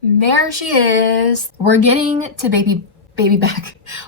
There she is. We're getting to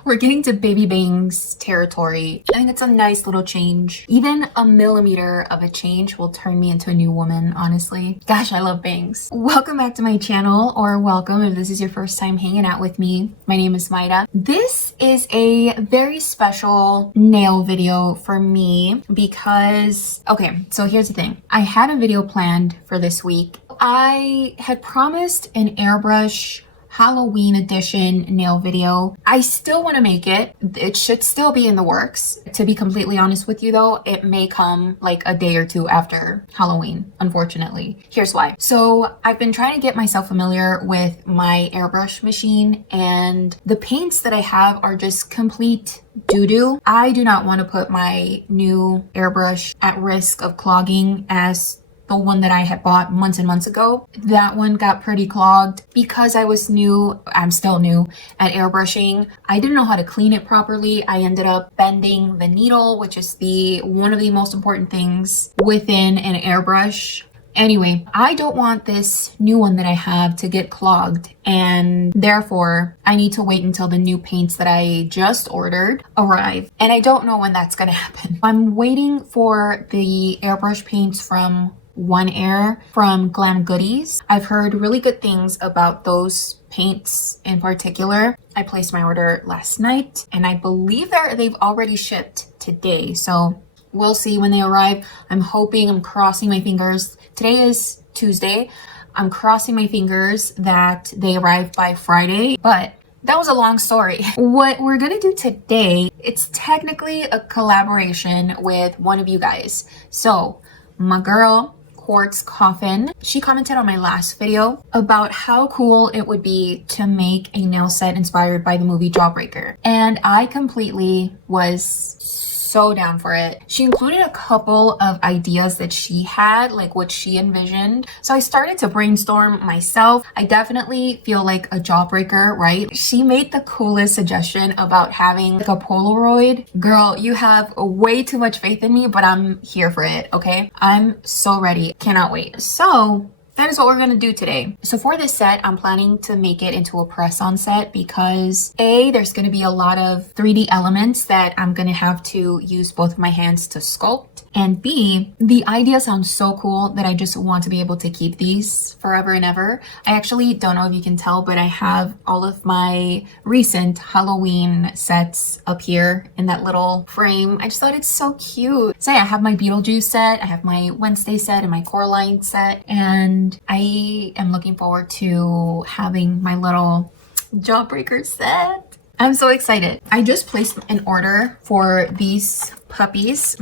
we're getting to baby bangs territory. I think it's a nice little change. Even a millimeter of a change will turn me into a new woman, honestly. Gosh, I love bangs. Welcome back to my channel, or welcome if this is your first time hanging out with me. My name is Maida. This is a very special nail video for me because, okay, so here's the thing. I had a video planned for this week. I had promised an airbrush Halloween edition nail video. I still want to make it. It should still be in the works. To be completely honest with you though, it may come like a day or two after Halloween, unfortunately. Here's why. So I've been trying to get myself familiar with my airbrush machine, and the paints that I have are just complete doo-doo. I do not want to put my new airbrush at risk of clogging as the one that I had bought months and months ago. That one got pretty clogged because I was new. I'm still new at airbrushing. I didn't know how to clean it properly. I ended up bending the needle, which is one of the most important things within an airbrush. Anyway, I don't want this new one that I have to get clogged, and therefore I need to wait until the new paints that I just ordered arrive, and I don't know when that's gonna happen. I'm waiting for the airbrush paints from One Air from Glam Goodies. I've heard really good things about those paints in particular. I placed my order last night, and I believe they've already shipped today, so we'll see when they arrive. I'm crossing my fingers. Today is Tuesday. I'm crossing my fingers that they arrive by Friday, but that was a long story. What we're gonna do today, it's technically a collaboration with one of you guys. So my girl, Quartz Coffin, she commented on my last video about how cool it would be to make a nail set inspired by the movie Jawbreaker, and I completely was so down for it. She included a couple of ideas that she had, like what she envisioned. So I started to brainstorm myself. I definitely feel like a Jawbreaker, right? She made the coolest suggestion about having like a Polaroid. Girl, you have way too much faith in me, but I'm here for it, okay? I'm so ready. Cannot wait. So that is what we're gonna do today. So for this set, I'm planning to make it into a press-on set because A, there's gonna be a lot of 3D elements that I'm gonna have to use both of my hands to sculpt. And B, the idea sounds so cool that I just want to be able to keep these forever and ever. I actually don't know if you can tell, but I have all of my recent Halloween sets up here in that little frame. I just thought it's so cute. So yeah, I have my Beetlejuice set, I have my Wednesday set and my Coraline set, and I am looking forward to having my little Jawbreaker set. I'm so excited. I just placed an order for these puppies.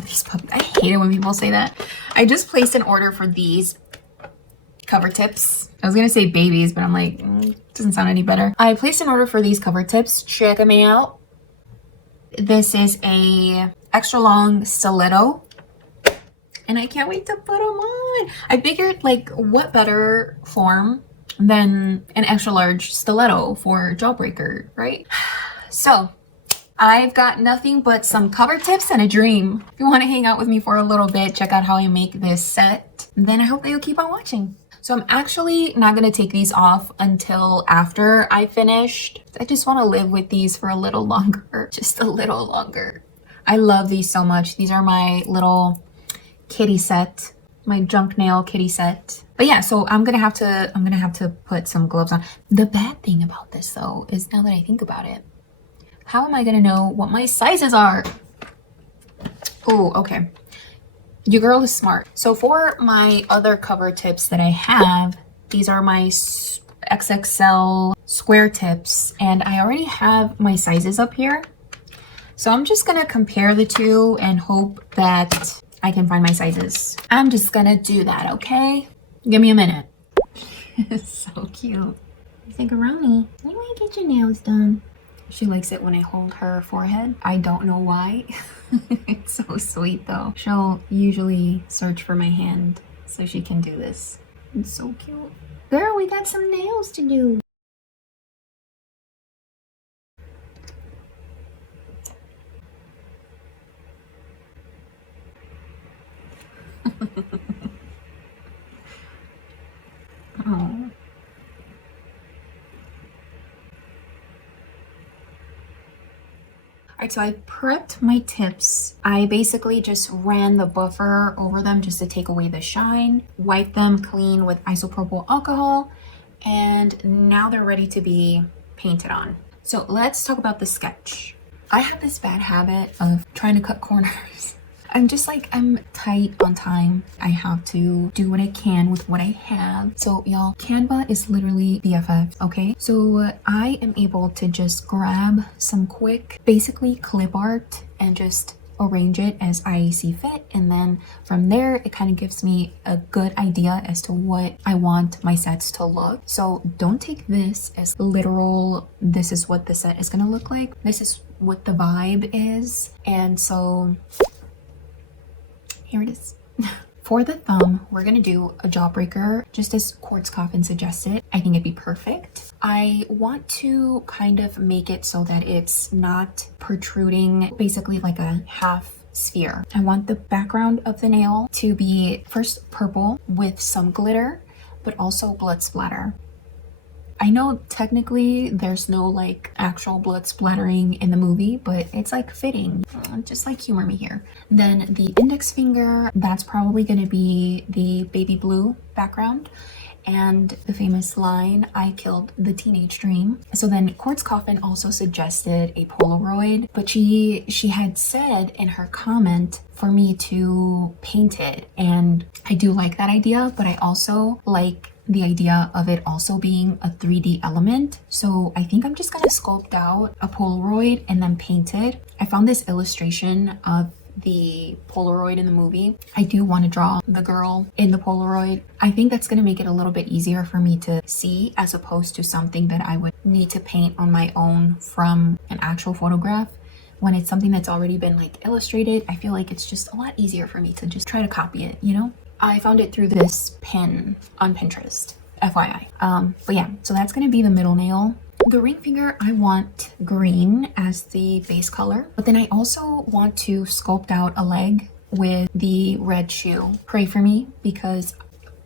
I hate it when people say that. I just placed an order for these cover tips. I was gonna say babies, but I'm like, doesn't sound any better. I placed an order for these cover tips. Check them out. This is a extra long stiletto, and I can't wait to put them on. I figured, like, what better form than an extra large stiletto for Jawbreaker, right? So I've got nothing but some cover tips and a dream. If you want to hang out with me for a little bit, check out how I make this set, then I hope that you'll keep on watching. So I'm actually not going to take these off until after I finished. I just want to live with these for a little longer, just a little longer. I love these so much. These are my little kitty set, my junk nail kitty set. But yeah, so I'm gonna have to put some gloves on. The bad thing about this though is, now that I think about it, how am I gonna know what my sizes are? Oh, okay. Your girl is smart. So for my other cover tips that I have, these are my XXL square tips, and I already have my sizes up here. So I'm just gonna compare the two and hope that I can find my sizes. I'm just gonna do that, okay? Give me a minute. It's so cute. You think around me. When do I get your nails done? She likes it when I hold her forehead. I don't know why. It's so sweet though. She'll usually search for my hand so she can do this. It's so cute. Girl, we got some nails to do. Oh. Alright, so I prepped my tips. I basically just ran the buffer over them just to take away the shine, wiped them clean with isopropyl alcohol, and now they're ready to be painted on. So let's talk about the sketch. I have this bad habit of trying to cut corners. I'm tight on time. I have to do what I can with what I have. So y'all, Canva is literally BFF, okay? So I am able to just grab some quick, basically clip art and just arrange it as I see fit. And then from there, it kind of gives me a good idea as to what I want my sets to look. So don't take this as literal, this is what the set is gonna look like. This is what the vibe is. And so here it is. For the thumb, we're gonna do a Jawbreaker, just as Quartz Coffin suggested. I think it'd be perfect. I want to kind of make it so that it's not protruding, basically like a half sphere. I want the background of the nail to be first purple with some glitter, but also blood splatter. I know technically there's no like actual blood splattering in the movie, but it's like fitting. Just like humor me here. Then the index finger, that's probably going to be the baby blue background. And the famous line, I killed the teenage dream. So then Quartz Coffin also suggested a Polaroid, but she had said in her comment for me to paint it. And I do like that idea, but I also like the idea of it also being a 3D element. So I think I'm just gonna sculpt out a Polaroid and then paint it. I found this illustration of the Polaroid in the movie. I do want to draw the girl in the Polaroid. I think that's going to make it a little bit easier for me to see as opposed to something that I would need to paint on my own from an actual photograph. When it's something that's already been like illustrated, I feel like it's just a lot easier for me to just try to copy it, you know? I found it through this pin on Pinterest, FYI. But yeah, so that's going to be the middle nail. The ring finger, I want green as the base color, but then I also want to sculpt out a leg with the red shoe. Pray for me because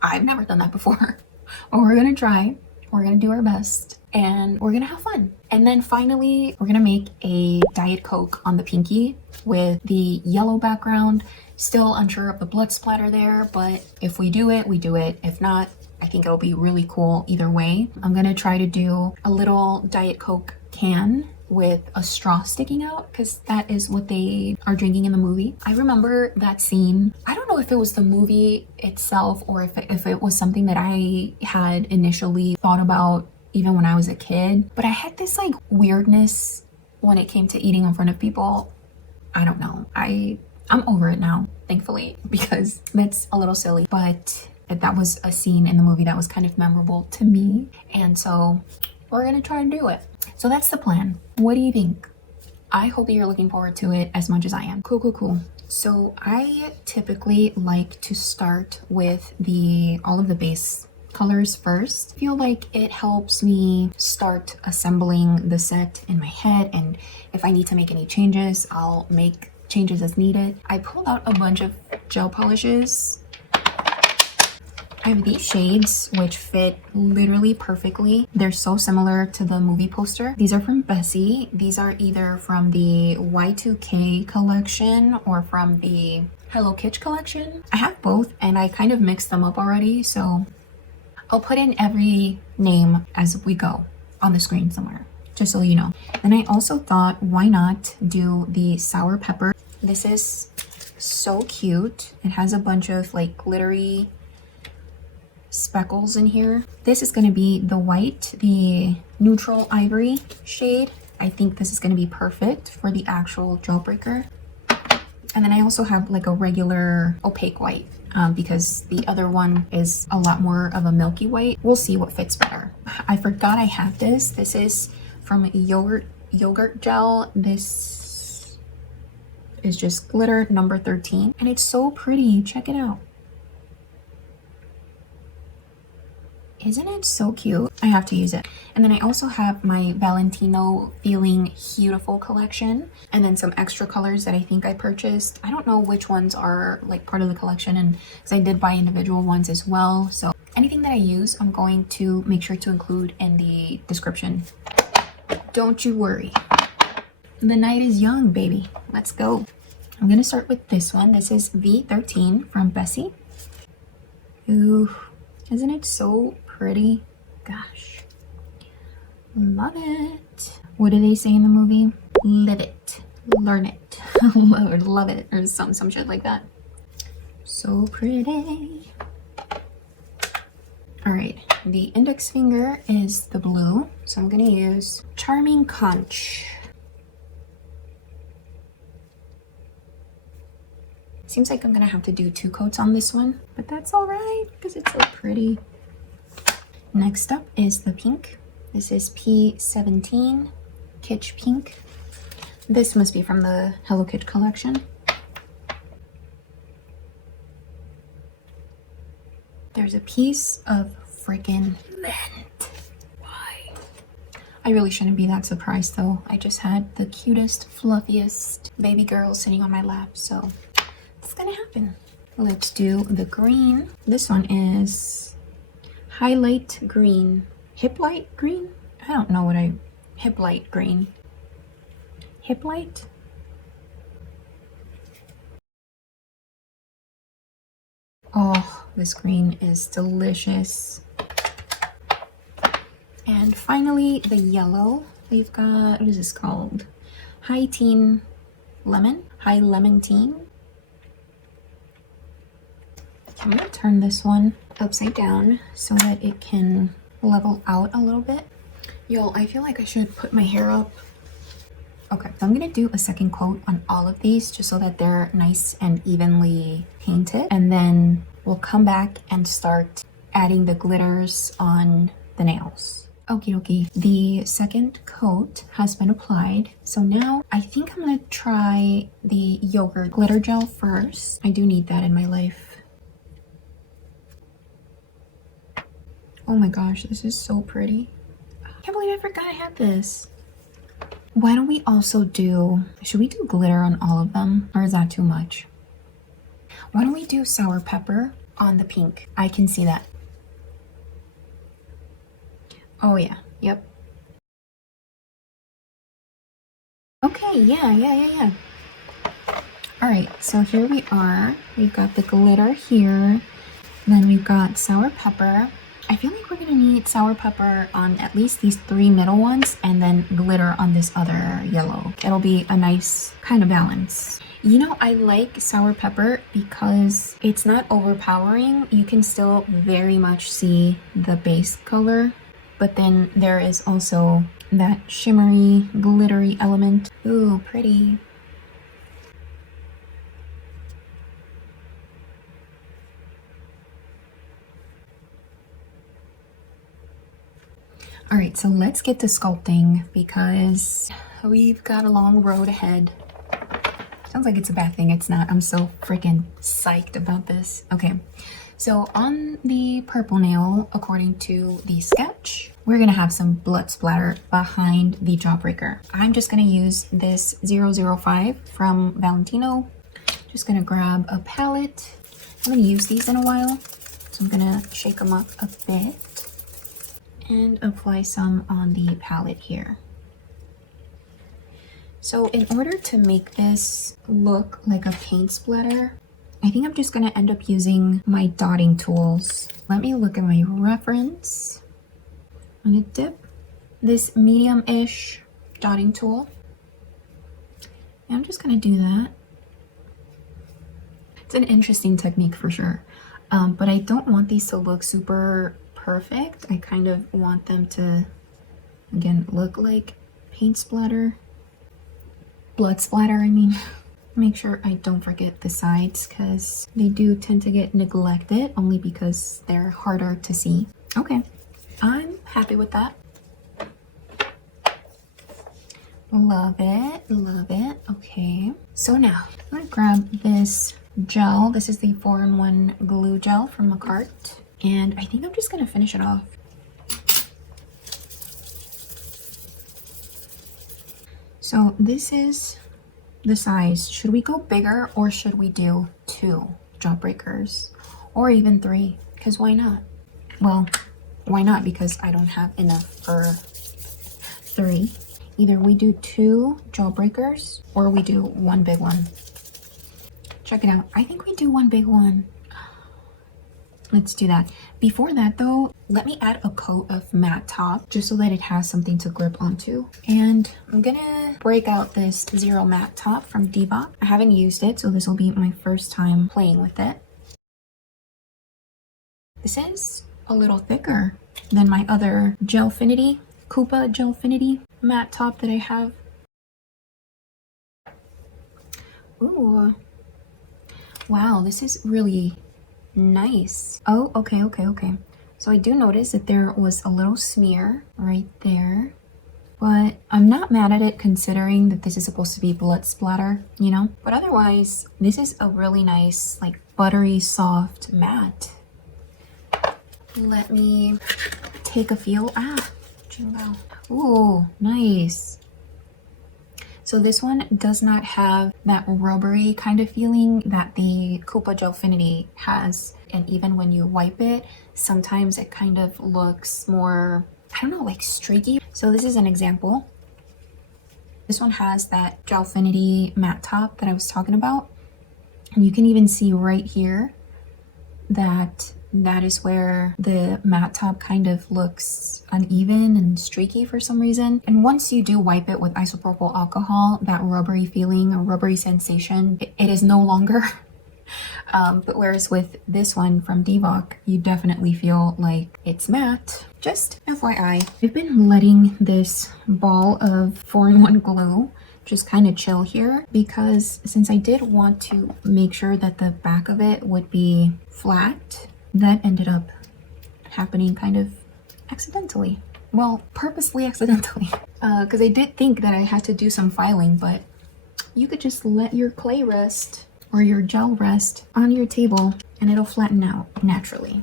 I've never done that before. But we're gonna try, we're gonna do our best, and we're gonna have fun. And then finally, we're gonna make a Diet Coke on the pinky with the yellow background. Still unsure of the blood splatter there, but if we do it, we do it. If not, I think it'll be really cool either way. I'm gonna try to do a little Diet Coke can with a straw sticking out because that is what they are drinking in the movie. I remember that scene. I don't know if it was the movie itself or if it was something that I had initially thought about even when I was a kid, but I had this like weirdness when it came to eating in front of people. I don't know. I'm over it now, thankfully, because that's a little silly, but that was a scene in the movie that was kind of memorable to me. And so we're gonna try and do it. So that's the plan. What do you think? I hope that you're looking forward to it as much as I am. Cool. So I typically like to start with all of the base colors first. I feel like it helps me start assembling the set in my head, and if I need to make any changes, I'll make changes as needed. I pulled out a bunch of gel polishes. I have these shades which fit literally perfectly. They're so similar to the movie poster. These are from Bessie. These are either from the Y2K collection or from the Hello Kitch collection. I have both and I kind of mixed them up already, so I'll put in every name as we go on the screen somewhere, just so you know. Then I also thought, why not do the sour pepper? This is so cute. It has a bunch of like glittery speckles in here. This is going to be the white, the neutral ivory shade. I think this is going to be perfect for the actual Jawbreaker. And then I also have like a regular opaque white because the other one is a lot more of a milky white. We'll see what fits better. I forgot I have this. This is from yogurt gel. This is just glitter number 13 and it's so pretty. Check it out. Isn't it so cute? I have to use it. And then I also have my Valentino Feeling Hue-tiful collection and then some extra colors that I think I purchased. I don't know which ones are like part of the collection, and because I did buy individual ones as well. So anything that I use, I'm going to make sure to include in the description. Don't you worry. The night is young, baby. Let's go. I'm gonna start with this one. This is V13 from Bessie. Ooh, isn't it so pretty? Gosh, love it. What do they say in the movie? Live it, learn it, or love it, or some shit like that. So pretty. All right, the index finger is the blue, so I'm gonna use Charming Conch. Seems like I'm gonna have to do 2 coats on this one, but that's all right because it's so pretty. Next up is the pink. This is P17 Kitch Pink. This must be from the Hello Kitch collection. There's a piece of freaking lint. Why? I really shouldn't be that surprised though. I just had the cutest, fluffiest baby girl sitting on my lap, so it's gonna happen. Let's do the green. This one is Highlight Green. Hip Light Green? I don't know what Hip Light Green. Hip Light? Oh, this green is delicious. And finally, the yellow. We've got, what is this called? High Teen Lemon? High Lemon Teen? I'm gonna turn this one upside down so that it can level out a little bit. Y'all, I feel like I should put my hair up. Okay, so I'm gonna do a second coat on all of these just so that they're nice and evenly painted. And then we'll come back and start adding the glitters on the nails. Okie dokie, the second coat has been applied. So now I think I'm gonna try the yogurt glitter gel first. I do need that in my life. Oh my gosh, this is so pretty. I can't believe I forgot I had this. Why don't we also do, should we do glitter on all of them? Or is that too much? Why don't we do sour pepper on the pink? I can see that. Oh yeah, yep. Okay, yeah. All right, so here we are. We've got the glitter here. Then we've got sour pepper. I feel like we're gonna need sour pepper on at least these 3 middle ones and then glitter on this other yellow. It'll be a nice kind of balance. You know, I like sour pepper because it's not overpowering. You can still very much see the base color, but then there is also that shimmery, glittery element. Ooh, pretty. All right, so let's get to sculpting because we've got a long road ahead. Sounds like it's a bad thing. It's not. I'm so freaking psyched about this. Okay, so on the purple nail, according to the sketch, we're gonna have some blood splatter behind the Jawbreaker. I'm just gonna use this 005 from Valentino. Just gonna grab a palette. I'm gonna use these in a while, so I'm gonna shake them up a bit and apply some on the palette here. So in order to make this look like a paint splatter, I think I'm just gonna end up using my dotting tools. Let me look at my reference. I'm gonna dip this medium-ish dotting tool. And I'm just gonna do that. It's an interesting technique for sure, but I don't want these to look super perfect. I kind of want them to, again, look like paint splatter. Blood splatter, I mean. Make sure I don't forget the sides because they do tend to get neglected only because they're harder to see. Okay, I'm happy with that. Love it, love it. Okay, so now I'm gonna grab this gel. This is the 4-in-1 glue gel from the cart. And I think I'm just gonna finish it off. So this is the size. Should we go bigger or should we do 2 Jawbreakers? Or even 3, because why not? Well, why not? Because I don't have enough for 3. either we do 2 Jawbreakers or we do 1 big one. Check it out. I think we do 1 big one. Let's do that. Before that though, let me add a coat of matte top just so that it has something to grip onto. And I'm gonna break out this Zero Matte Top from DVOK. I haven't used it, so this will be my first time playing with it. This is a little thicker than my other Gelfinity, Koopa Gelfinity matte top that I have. Ooh. Wow, this is really nice. Oh, okay. So I do notice that there was a little smear right there, but I'm not mad at it considering that this is supposed to be blood splatter, you know? But otherwise, this is a really nice, like buttery soft matte. Let me take a feel. Jingle. Ooh, nice. So this one does not have that rubbery kind of feeling that the Koopa Gelfinity has. And even when you wipe it, sometimes it kind of looks more, I don't know, like streaky. So this is an example. This one has that Gelfinity matte top that I was talking about. And you can even see right here that is where the matte top kind of looks uneven and streaky for some reason. And once you do wipe it with isopropyl alcohol, that rubbery feeling or rubbery sensation, it is no longer. But whereas with this one from DVOK, you definitely feel like it's matte. Just FYI, I've been letting this ball of 4-in-1 glue just kind of chill here, because since I did want to make sure that the back of it would be flat, that ended up happening kind of accidentally. Well, purposely accidentally. Because I did think that I had to do some filing, but you could just let your clay rest or your gel rest on your table and it'll flatten out naturally.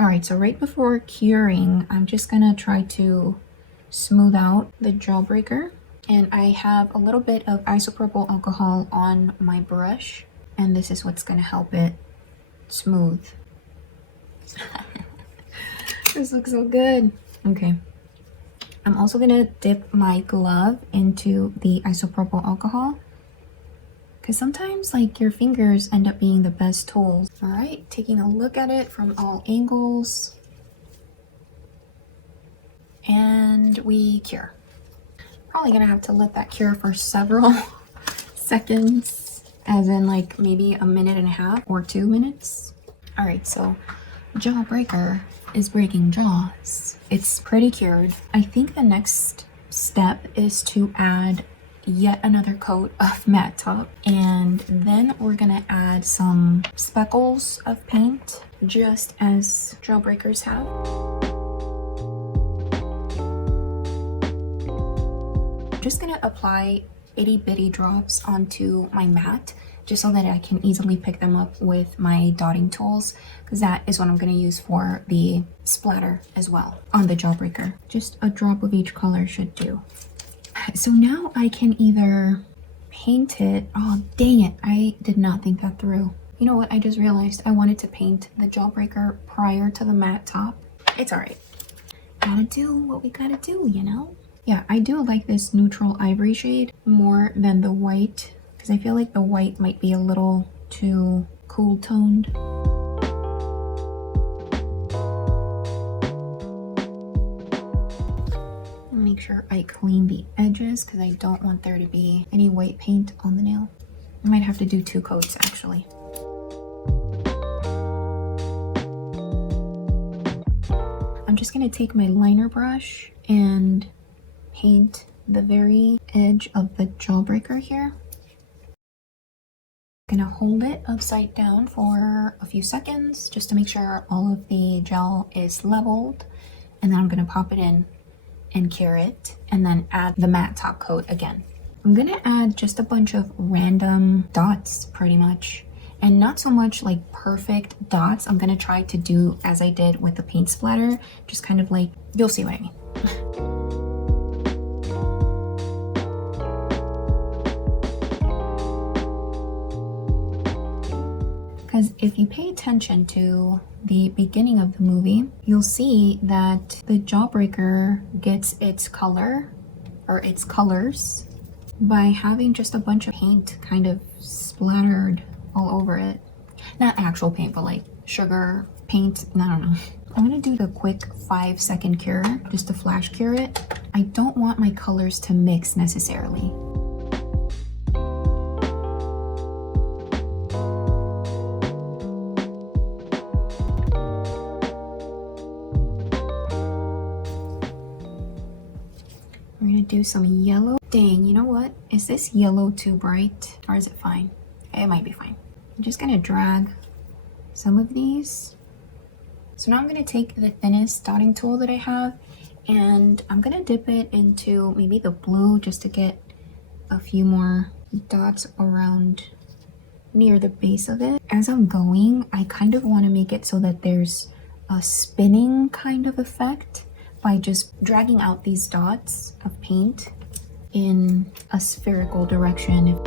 All right, so right before curing, I'm just gonna try to smooth out the Jawbreaker. And I have a little bit of isopropyl alcohol on my brush, and this is what's gonna help it smooth. This looks so good. Okay. I'm also gonna dip my glove into the isopropyl alcohol, because sometimes like your fingers end up being the best tools. All right, taking a look at it from all angles. And we cure. Probably gonna have to let that cure for several seconds, as in like maybe 1.5 minutes or 2 minutes. All right, so Jawbreaker is breaking jaws. It's pretty cured. I think the next step is to add yet another coat of matte top, and then we're gonna add some speckles of paint, just as Jawbreakers have. I'm just gonna apply itty bitty drops onto my mat, just so that I can easily pick them up with my dotting tools, because that is what I'm going to use for the splatter as well on the Jawbreaker. Just a drop of each color should do. So now I can either paint it. Oh, dang it. I did not think that through. You know what? I just realized I wanted to paint the Jawbreaker prior to the matte top. It's all right. Gotta do what we gotta do, you know? Yeah, I do like this neutral ivory shade more than the white, because I feel like the white might be a little too cool toned. Make sure I clean the edges, because I don't want there to be any white paint on the nail. I might have to do 2 coats actually. I'm just gonna take my liner brush and paint the very edge of the Jawbreaker here. Gonna hold it upside down for a few seconds just to make sure all of the gel is leveled, and then I'm gonna pop it in and cure it, and then add the matte top coat again. I'm gonna add just a bunch of random dots pretty much, and not so much like perfect dots. I'm gonna try to do as I did with the paint splatter, just kind of like, you'll see what I mean. Because if you pay attention to the beginning of the movie, you'll see that the Jawbreaker gets its color or its colors by having just a bunch of paint kind of splattered all over it. Not actual paint, but like sugar paint. I don't know. I'm gonna do the quick 5-second cure just to flash cure it. I don't want my colors to mix necessarily. We're gonna do some yellow. Dang, you know what? Is this yellow too bright or is it fine? It might be fine. I'm just gonna drag some of these. So now I'm gonna take the thinnest dotting tool that I have and I'm gonna dip it into maybe the blue just to get a few more dots around near the base of it. As I'm going, I kind of want to make it so that there's a spinning kind of effect by just dragging out these dots of paint in a spherical direction.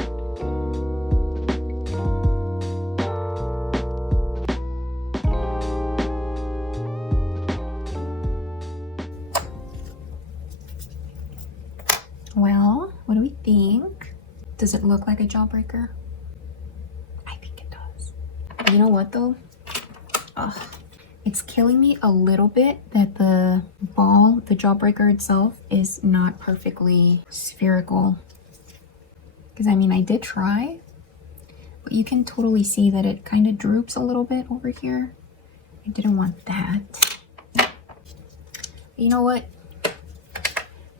Well, what do we think? Does it look like a jawbreaker? I think it does. You know what though? Ugh. It's killing me a little bit that the ball, the jawbreaker itself, is not perfectly spherical. Because I mean, I did try, but you can totally see that it kind of droops a little bit over here. I didn't want that. You know what?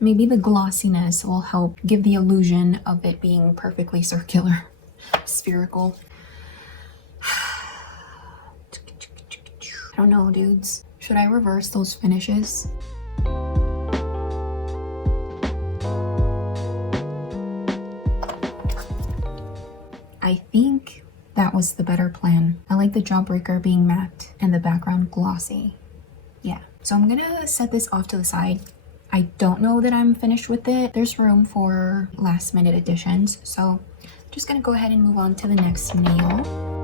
Maybe the glossiness will help give the illusion of it being perfectly circular, spherical. I don't know, dudes. Should I reverse those finishes? I think that was the better plan. I like the jawbreaker being matte and the background glossy. Yeah, so I'm gonna set this off to the side. I don't know that I'm finished with it. There's room for last minute additions. So I'm just gonna go ahead and move on to the next nail.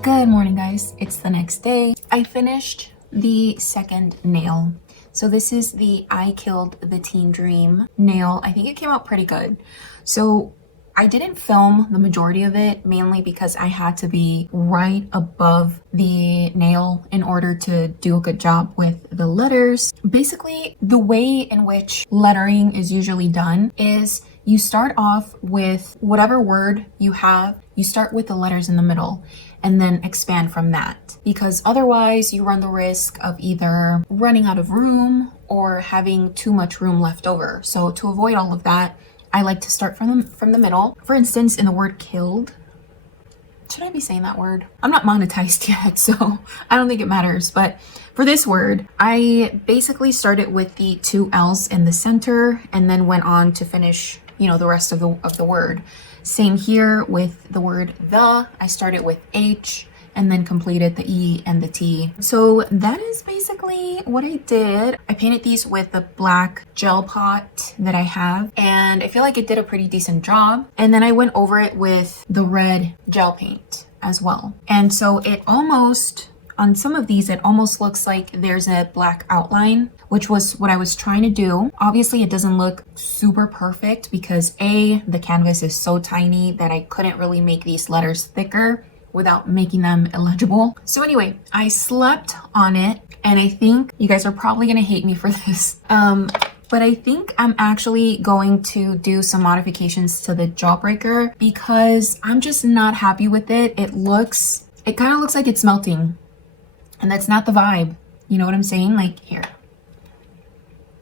Good morning, guys. It's the next day. I finished the second nail. So this is the I Killed the Teen Dream nail. I think it came out pretty good. So I didn't film the majority of it, mainly because I had to be right above the nail in order to do a good job with the letters. Basically, the way in which lettering is usually done is you start off with whatever word you have, you start with the letters in the middle and then expand from that. Because otherwise you run the risk of either running out of room or having too much room left over. So to avoid all of that, I like to start from the middle. For instance, in the word killed, should I be saying that word? I'm not monetized yet, so I don't think it matters. But for this word, I basically started with the two L's in the center and then went on to finish, the rest of the word. Same here with the word the. I started with H and then completed the E and the T. So that is basically what I did. I painted these with the black gel pot that I have, and I feel like it did a pretty decent job. And then I went over it with the red gel paint as well. And so it almost, on some of these, it almost looks like there's a black outline, which was what I was trying to do. Obviously, it doesn't look super perfect because A, the canvas is so tiny that I couldn't really make these letters thicker. without making them illegible. So anyway, I slept on it, and I think you guys are probably gonna hate me for this. But I think I'm actually going to do some modifications to the Jawbreaker because I'm just not happy with it. It kind of looks like it's melting, and that's not the vibe. You know what I'm saying? Like here,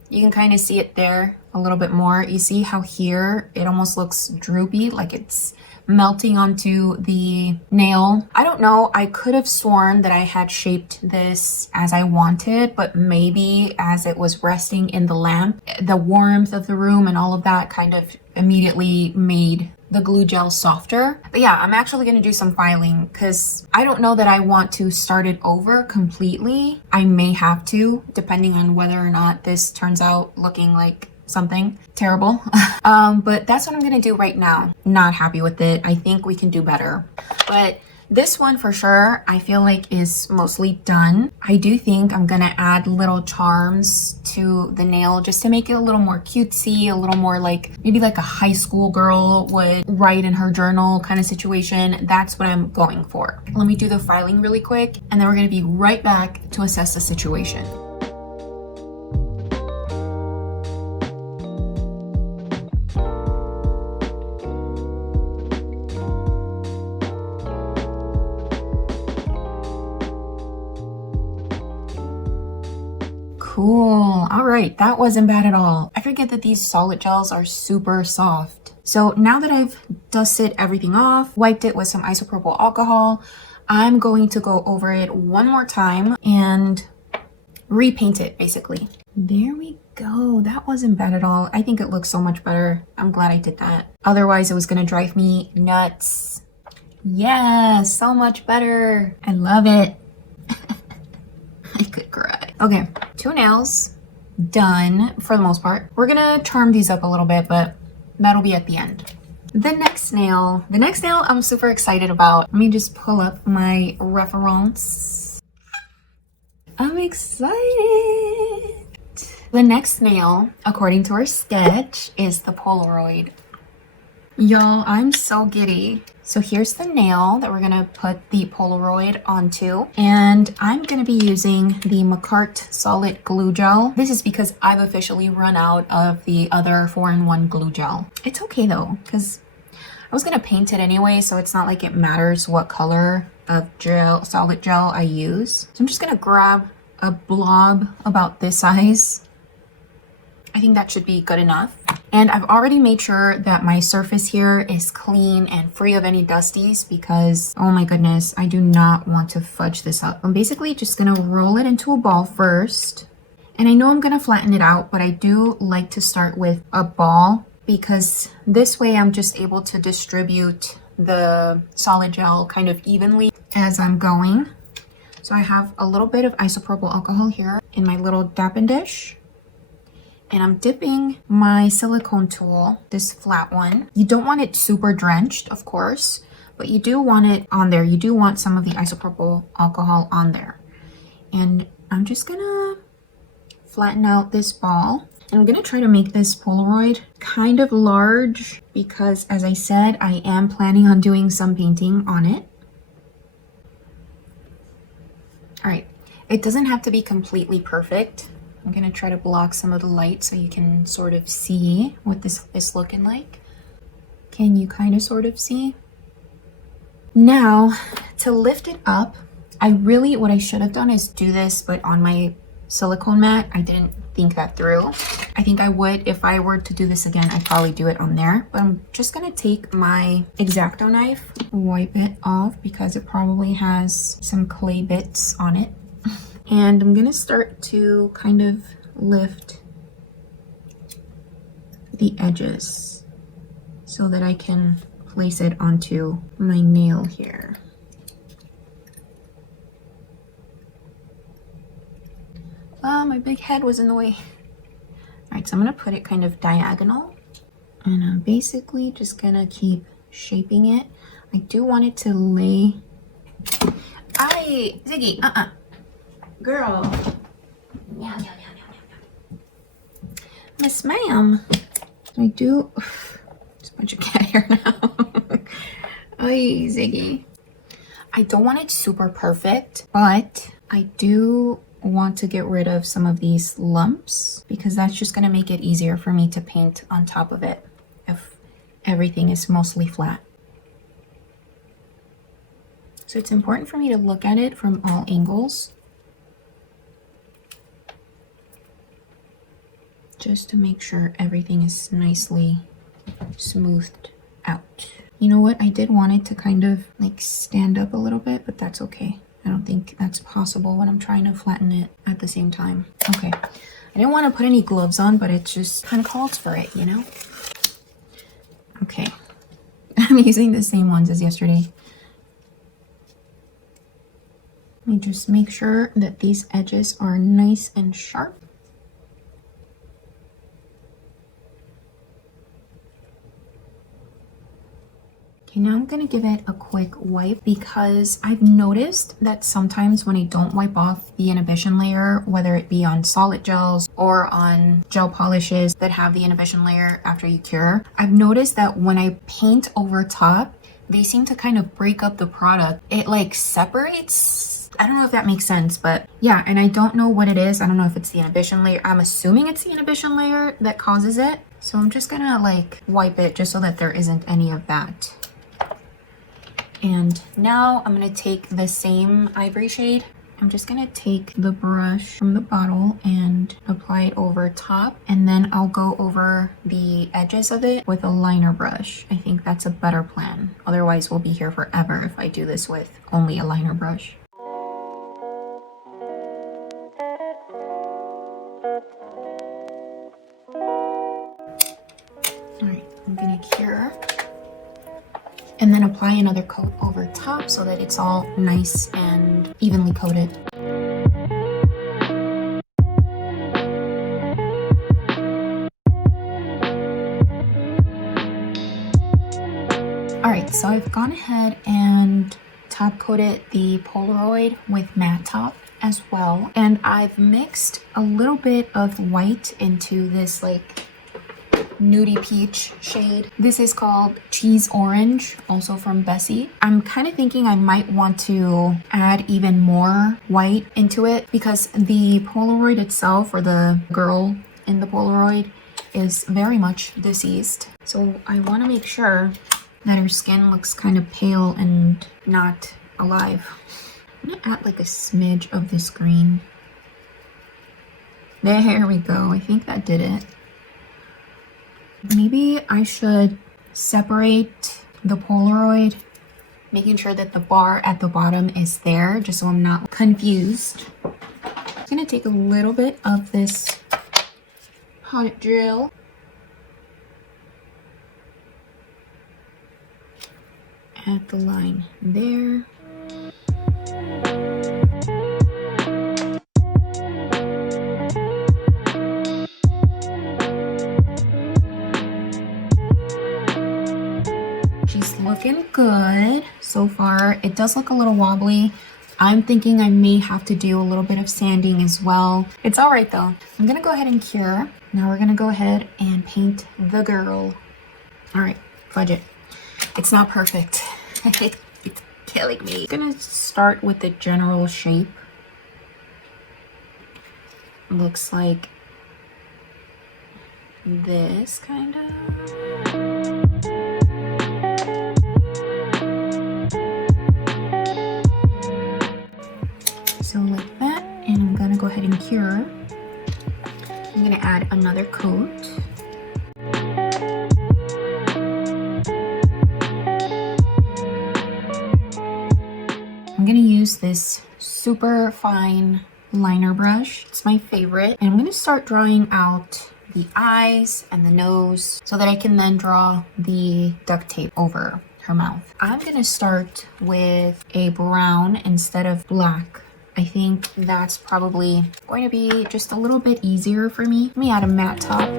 you can kind of see it there a little bit more. You see how here it almost looks droopy, like it's melting onto the nail. I don't know, I could have sworn that I had shaped this as I wanted, but maybe as it was resting in the lamp, the warmth of the room and all of that kind of immediately made the glue gel softer. But yeah, I'm actually gonna do some filing because I don't know that I want to start it over completely. I may have to, depending on whether or not this turns out looking like something terrible. But that's what I'm gonna do right now. Not happy with it. I think we can do better. But this one for sure, I feel like is mostly done. I do think I'm gonna add little charms to the nail just to make it a little more cutesy, a little more like maybe like a high school girl would write in her journal kind of situation. That's what I'm going for. Let me do the filing really quick, and then we're gonna be right back to assess the situation. Cool. All right, that wasn't bad at all. I forget that these solid gels are super soft. So now that I've dusted everything off, wiped it with some isopropyl alcohol, I'm going to go over it one more time and repaint it basically. There we go. That wasn't bad at all. I think it looks so much better. I'm glad I did that. Otherwise, it was gonna drive me nuts. Yeah, so much better. I love it. I could cry. Okay, 2 nails done for the most part. We're gonna charm these up a little bit, but that'll be at the end. The next nail I'm super excited about. Let me just pull up my reference. I'm excited. The next nail, according to our sketch, is the Polaroid. Y'all, I'm so giddy. So here's the nail that we're gonna put the Polaroid onto, and I'm gonna be using the Macart Solid Glue Gel. This is because I've officially run out of the other 4-in-1 glue gel. It's okay though, because I was gonna paint it anyway, so it's not like it matters what color of solid gel I use. So I'm just gonna grab a blob about this size. I think that should be good enough. And I've already made sure that my surface here is clean and free of any dusties because, oh my goodness, I do not want to fudge this up. I'm basically just gonna roll it into a ball first. And I know I'm gonna flatten it out, but I do like to start with a ball because this way I'm just able to distribute the solid gel kind of evenly as I'm going. So I have a little bit of isopropyl alcohol here in my little dapping dish. And I'm dipping my silicone tool, this flat one. You don't want it super drenched, of course, but you do want it on there. You do want some of the isopropyl alcohol on there. And I'm just gonna flatten out this ball. And I'm gonna try to make this Polaroid kind of large because, as I said, I am planning on doing some painting on it. All right, it doesn't have to be completely perfect. I'm gonna try to block some of the light so you can sort of see what this is looking like. Can you kind of sort of see? Now, to lift it up, what I should have done is do this, but on my silicone mat. I didn't think that through. I think I would, if I were to do this again, I'd probably do it on there. But I'm just gonna take my X-Acto knife, wipe it off because it probably has some clay bits on it. And I'm gonna start to kind of lift the edges so that I can place it onto my nail here. Oh, my big head was in the way. All right, so I'm gonna put it kind of diagonal, and I'm basically just gonna keep shaping it. I do want it to lay. Aye, Ziggy, girl. Meow, meow, meow, meow, meow. Miss ma'am. I do. There's a bunch of cat hair now. Aye, Ziggy. I don't want it super perfect, but I do want to get rid of some of these lumps because that's just going to make it easier for me to paint on top of it if everything is mostly flat. So it's important for me to look at it from all angles just to make sure everything is nicely smoothed out. You know what? I did want it to kind of like stand up a little bit, but that's okay. I don't think that's possible when I'm trying to flatten it at the same time. Okay. I didn't want to put any gloves on, but it just kind of calls for it, you know? Okay. I'm using the same ones as yesterday. Let me just make sure that these edges are nice and sharp. Okay, now I'm gonna give it a quick wipe because I've noticed that sometimes when I don't wipe off the inhibition layer, whether it be on solid gels or on gel polishes that have the inhibition layer after you cure, I've noticed that when I paint over top, they seem to kind of break up the product. It like separates. I don't know if that makes sense, but yeah, and I don't know what it is. I don't know if it's the inhibition layer. I'm assuming it's the inhibition layer that causes it. So I'm just gonna like wipe it just so that there isn't any of that. And now I'm gonna take the same ivory shade. I'm just gonna take the brush from the bottle and apply it over top, and then I'll go over the edges of it with a liner brush. I think that's a better plan. Otherwise we'll be here forever if I do this with only a liner brush. All right, I'm gonna cure and then apply another coat over top so that it's all nice and evenly coated. All right, so I've gone ahead and top coated the Polaroid with matte top as well. And I've mixed a little bit of white into this like nudie peach shade. This is called Cheese Orange, also from Bessie. I'm kind of thinking I might want to add even more white into it because the Polaroid itself, or the girl in the Polaroid, is very much deceased. So I want to make sure that her skin looks kind of pale and not alive. I'm gonna add like a smidge of this green. There we go. I think that did it. Maybe I should separate the Polaroid, making sure that the bar at the bottom is there, just so I'm not confused. I'm gonna take a little bit of this hot gel. Add the line there. Looking good so far. It does look a little wobbly. I'm thinking I may have to do a little bit of sanding as well. It's all right though. I'm gonna go ahead and cure. Now we're gonna go ahead and paint the girl. All right, fudge it. It's not perfect. It's killing me. I'm gonna start with the general shape. Looks like this kind of. So like that, and I'm gonna go ahead and cure. I'm gonna add another coat. I'm gonna use this super fine liner brush. It's my favorite. And I'm gonna start drawing out the eyes and the nose so that I can then draw the duct tape over her mouth. I'm gonna start with a brown instead of black. I think that's probably going to be just a little bit easier for me. Let me add a matte top.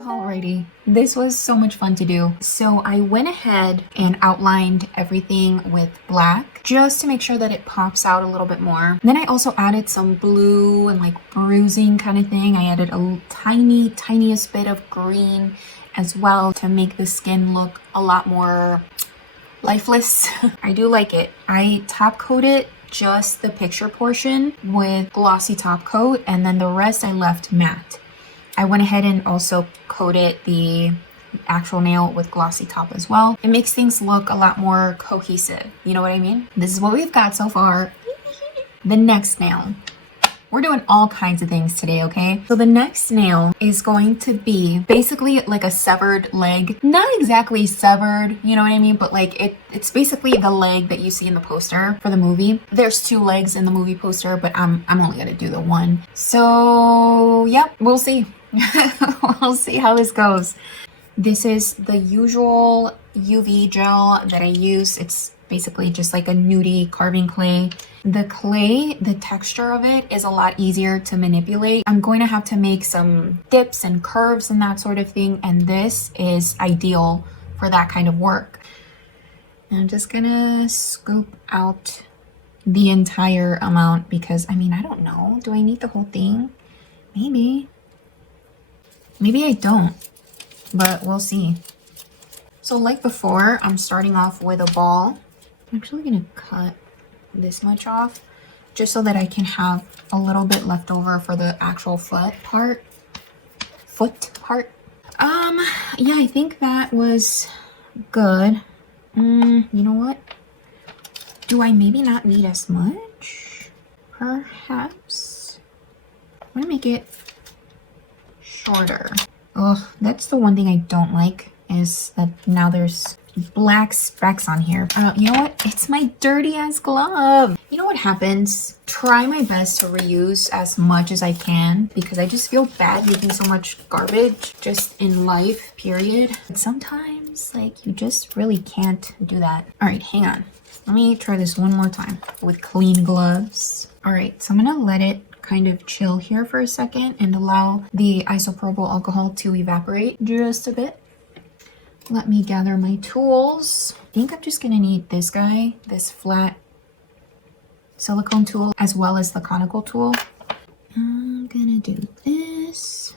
Alrighty, this was so much fun to do. So I went ahead and outlined everything with black just to make sure that it pops out a little bit more. Then I also added some blue and like bruising kind of thing. I added a tiniest bit of green as well to make the skin look a lot more lifeless. I do like it. I top coated just the picture portion with glossy top coat, and then the rest I left matte. I went ahead and also coated the actual nail with glossy top as well. It makes things look a lot more cohesive. You know what I mean? This is what we've got so far. The next nail. We're doing all kinds of things today, okay? So the next nail is going to be basically like a severed leg. Not exactly severed, you know what I mean? But like it's basically the leg that you see in the poster for the movie. There's 2 legs in the movie poster, but I'm only gonna do the one. So yep, we'll see. We'll see how this goes. This is the usual UV gel that I use. It's basically just like a nudie carving clay. The clay, the texture of it is a lot easier to manipulate. I'm going to have to make some dips and curves and that sort of thing, and this is ideal for that kind of work. I'm just gonna scoop out the entire amount because, I mean, I don't know. Do I need the whole thing? Maybe I don't, but we'll see. So like before, I'm starting off with a ball. I'm actually gonna cut this much off just so that I can have a little bit left over for the actual foot part. Yeah, I think that was good. You know what? Do I maybe not need as much? Perhaps. I'm gonna make it shorter. Ugh, that's the one thing I don't like, is that now there's black specks on here. You know what? It's my dirty ass glove. You know what happens? Try my best to reuse as much as I can because I just feel bad making so much garbage just in life, period. But sometimes, like, you just really can't do that. All right, hang on. Let me try this one more time with clean gloves. All right, so I'm gonna let it kind of chill here for a second and allow the isopropyl alcohol to evaporate just a bit. Let me gather my tools. I think I'm just gonna need this guy, this flat silicone tool, as well as the conical tool. I'm gonna do this.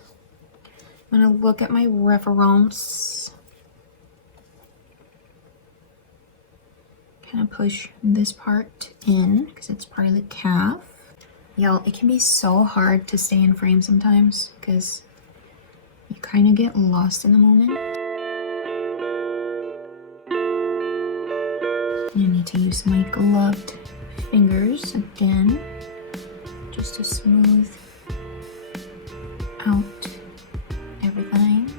I'm gonna look at my reference. Kind of push this part in because it's part of the calf. Y'all, it can be so hard to stay in frame sometimes because you kind of get lost in the moment. I need to use my gloved fingers again, just to smooth out everything.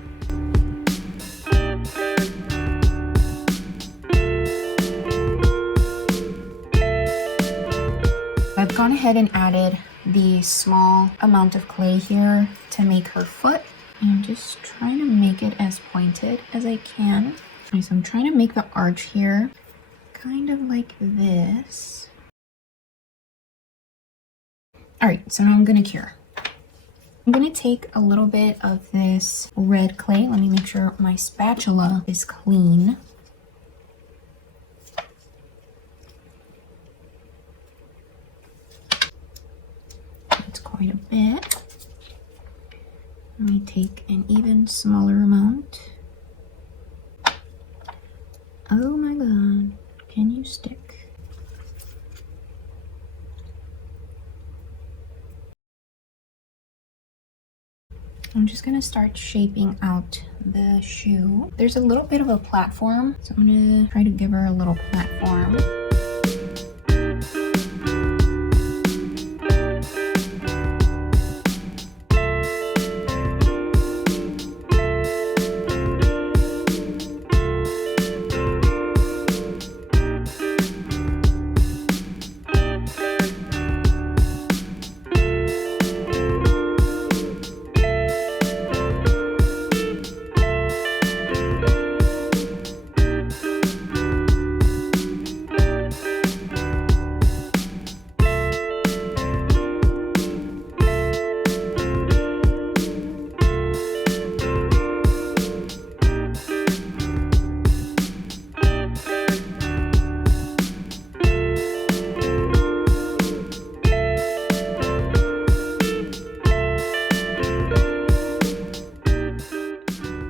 I've gone ahead and added the small amount of clay here to make her foot. I'm just trying to make it as pointed as I can. Okay, so I'm trying to make the arch here kind of like this. All right, so now I'm gonna cure. I'm gonna take a little bit of this red clay. Let me make sure my spatula is clean. That's quite a bit. Let me take an even smaller amount. Oh my god, can you stick? I'm just gonna start shaping out the shoe. There's a little bit of a platform, so I'm gonna try to give her a little platform.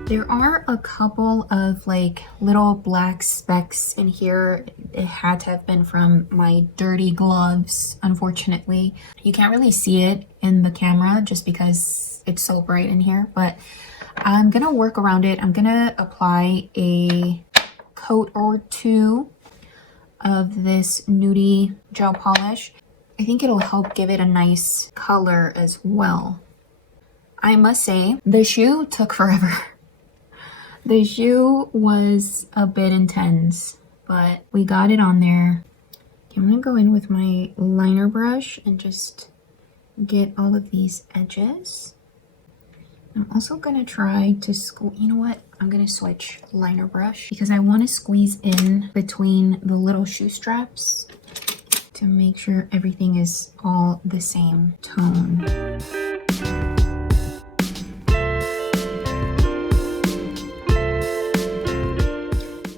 There are a couple of like little black specks in here. It had to have been from my dirty gloves, unfortunately. You can't really see it in the camera just because it's so bright in here, but I'm gonna work around it. I'm gonna apply a coat or two of this nudie gel polish. I think it'll help give it a nice color as well. I must say, the shoe took forever. The shoe was a bit intense, but we got it on there. Okay, I'm gonna go in with my liner brush and just get all of these edges. I'm also gonna try to you know what? I'm gonna switch liner brush because I want to squeeze in between the little shoe straps to make sure everything is all the same tone.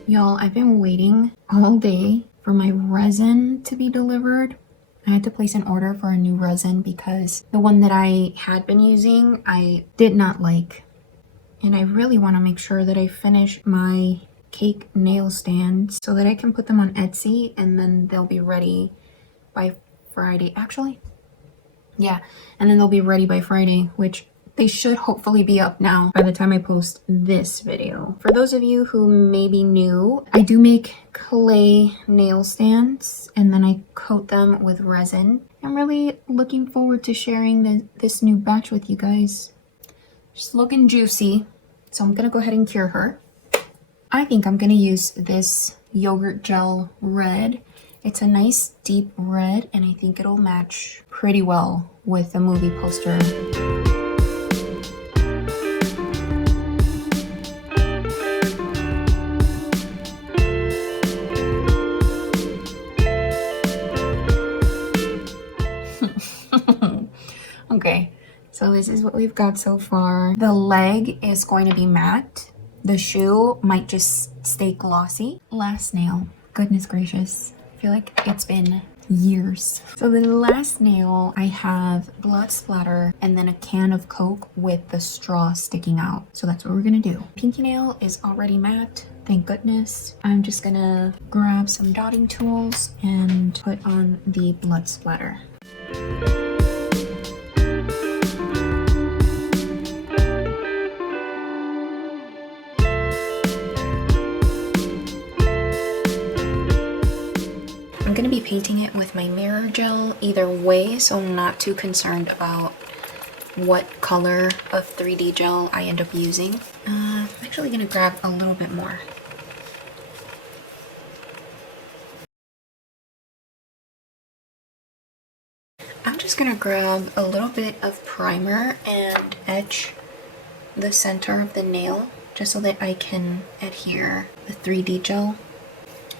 Y'all, I've been waiting all day for my resin to be delivered. I had to place an order for a new resin because the one that I had been using, I did not like. And I really want to make sure that I finish my cake nail stands so that I can put them on Etsy and then they'll be ready by Friday. Actually, yeah, and then they'll be ready by Friday, which they should hopefully be up now by the time I post this video. For those of you who may be new, I do make clay nail stands and then I coat them with resin. I'm really looking forward to sharing this new batch with you guys. She's looking juicy, so I'm gonna go ahead and cure her. I think I'm gonna use this yogurt gel red. It's a nice deep red and I think it'll match pretty well with the movie poster. Okay, so this is what we've got so far. The leg is going to be matte. The shoe might just stay glossy. Last nail, goodness gracious. I feel like it's been years. So the last nail, I have blood splatter and then a can of Coke with the straw sticking out. So that's what we're gonna do. Pinky nail is already matte, thank goodness. I'm just gonna grab some dotting tools and put on the blood splatter. gonna be painting it with my mirror gel either way, so I'm not too concerned about what color of 3D gel I end up using. I'm actually gonna grab a little bit more. I'm just gonna grab a little bit of primer and etch the center of the nail just so that I can adhere the 3D gel.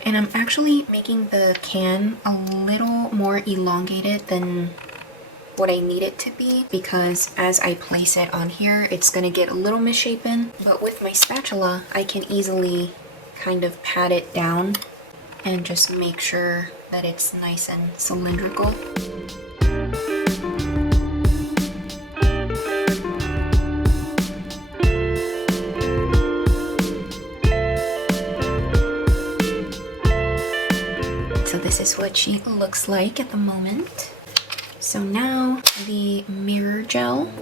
And I'm actually making the can a little more elongated than what I need it to be, because as I place it on here, it's gonna get a little misshapen, but with my spatula, I can easily kind of pat it down and just make sure that it's nice and cylindrical. So this is what she looks like at the moment. So now the mirror gel.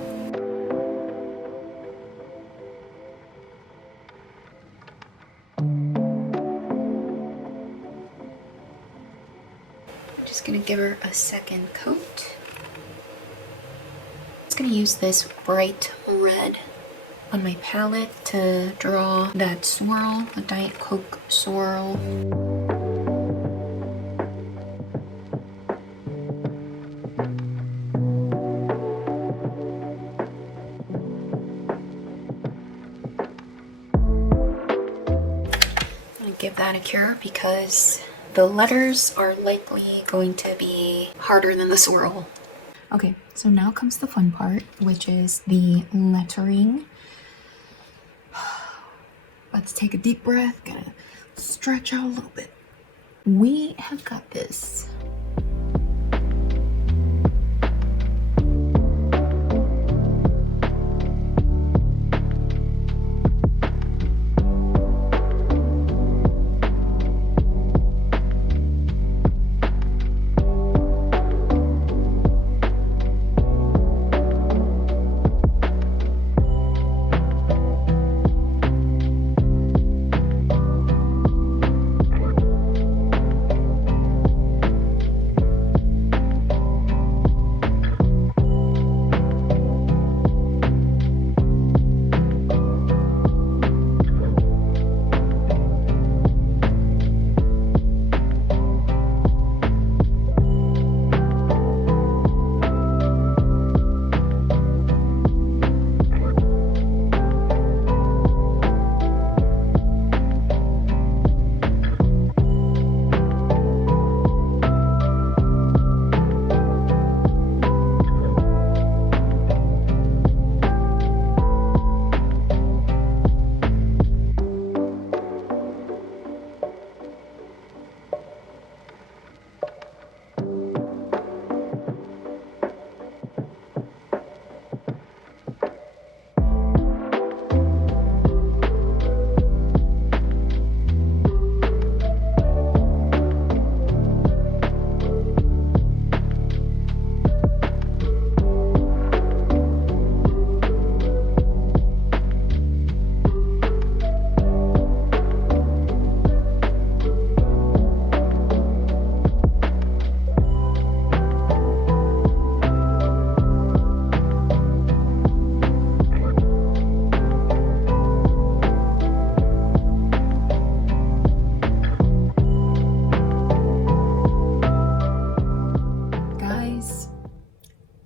I'm just gonna give her a second coat. I'm just gonna use this bright red on my palette to draw that swirl, the Diet Coke swirl. Give that a cure because the letters are likely going to be harder than the swirl. Okay, so now comes the fun part, which is the lettering. Let's take a deep breath, gotta stretch out a little bit. We have got this.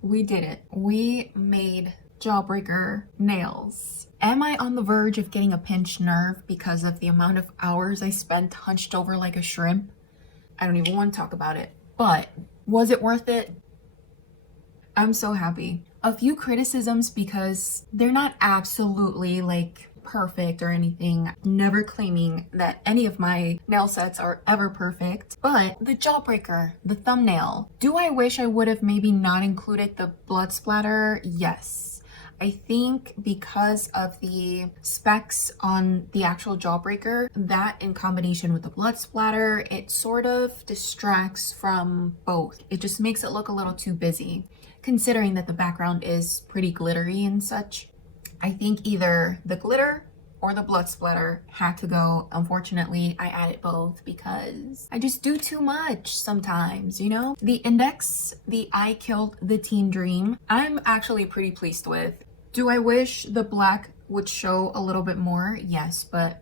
We did it. We made Jawbreaker nails. Am I on the verge of getting a pinched nerve because of the amount of hours I spent hunched over like a shrimp? I don't even want to talk about it. But was it worth it? I'm so happy. A few criticisms because they're not absolutely like perfect or anything. Never claiming that any of my nail sets are ever perfect. But the Jawbreaker, the thumbnail, do I wish I would have maybe not included the blood splatter? Yes. I think because of the specs on the actual Jawbreaker, that in combination with the blood splatter, it sort of distracts from both. It just makes it look a little too busy, considering that the background is pretty glittery and such. I think either the glitter or the blood splatter had to go. Unfortunately, I added both because I just do too much sometimes, you know? The index, the I Killed the Teen Dream, I'm actually pretty pleased with. Do I wish the black would show a little bit more? Yes, but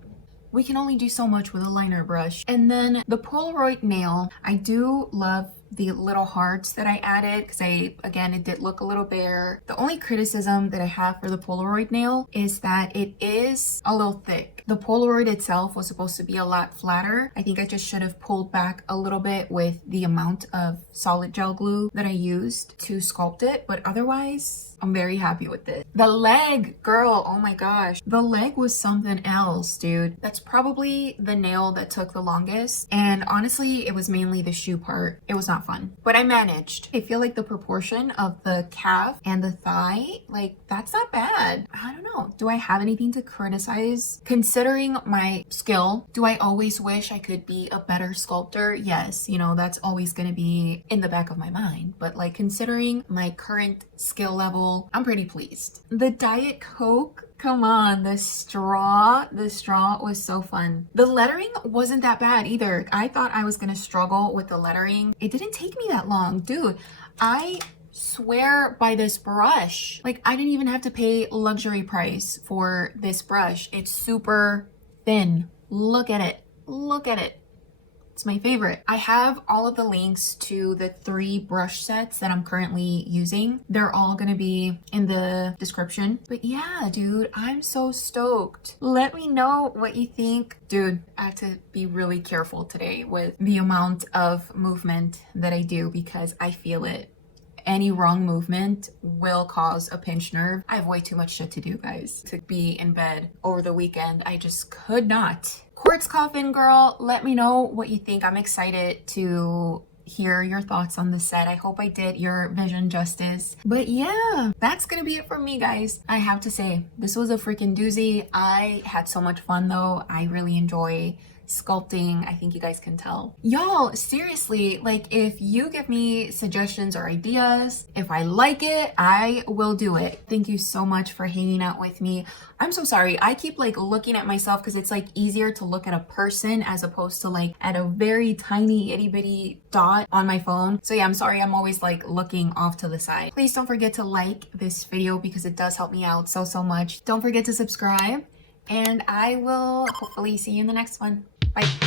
we can only do so much with a liner brush. And then the Polaroid nail, I do love the little hearts that I added because again, it did look a little bare. The only criticism that I have for the Polaroid nail is that it is a little thick. The Polaroid itself was supposed to be a lot flatter. I think I just should have pulled back a little bit with the amount of solid gel glue that I used to sculpt it, but otherwise, I'm very happy with it. The leg, girl, oh my gosh. The leg was something else, dude. That's probably the nail that took the longest. And honestly, it was mainly the shoe part. It was not fun, but I managed. I feel like the proportion of the calf and the thigh, like that's not bad. I don't know. Do I have anything to criticize? Considering my skill, do I always wish I could be a better sculptor? Yes, you know, that's always gonna be in the back of my mind. But like considering my current skill level, I'm pretty pleased. The Diet Coke, come on, the straw was so fun. The lettering wasn't that bad either. I thought I was gonna struggle with the lettering. It didn't take me that long, dude. I swear by this brush. Like I didn't even have to pay luxury price for this brush. It's super thin. Look at it. Look at it. It's my favorite. I have all of the links to the 3 brush sets that I'm currently using. They're all gonna be in the description. But yeah, dude, I'm so stoked. Let me know what you think. Dude, I have to be really careful today with the amount of movement that I do because I feel it. Any wrong movement will cause a pinched nerve. I have way too much shit to do, guys. To be in bed over the weekend, I just could not. Quartz Coffin, girl, let me know what you think. I'm excited to hear your thoughts on the set. I hope I did your vision justice. But yeah, that's gonna be it from me, guys. I have to say, this was a freaking doozy. I had so much fun though. I really enjoy sculpting. I think you guys can tell. Y'all, seriously, like if you give me suggestions or ideas, if I like it, I will do it. Thank you so much for hanging out with me. I'm so sorry. I keep like looking at myself because it's like easier to look at a person as opposed to like at a very tiny itty bitty dot on my phone. So yeah, I'm sorry. I'm always like looking off to the side. Please don't forget to like this video because it does help me out so much. Don't forget to subscribe and I will hopefully see you in the next one. Bye.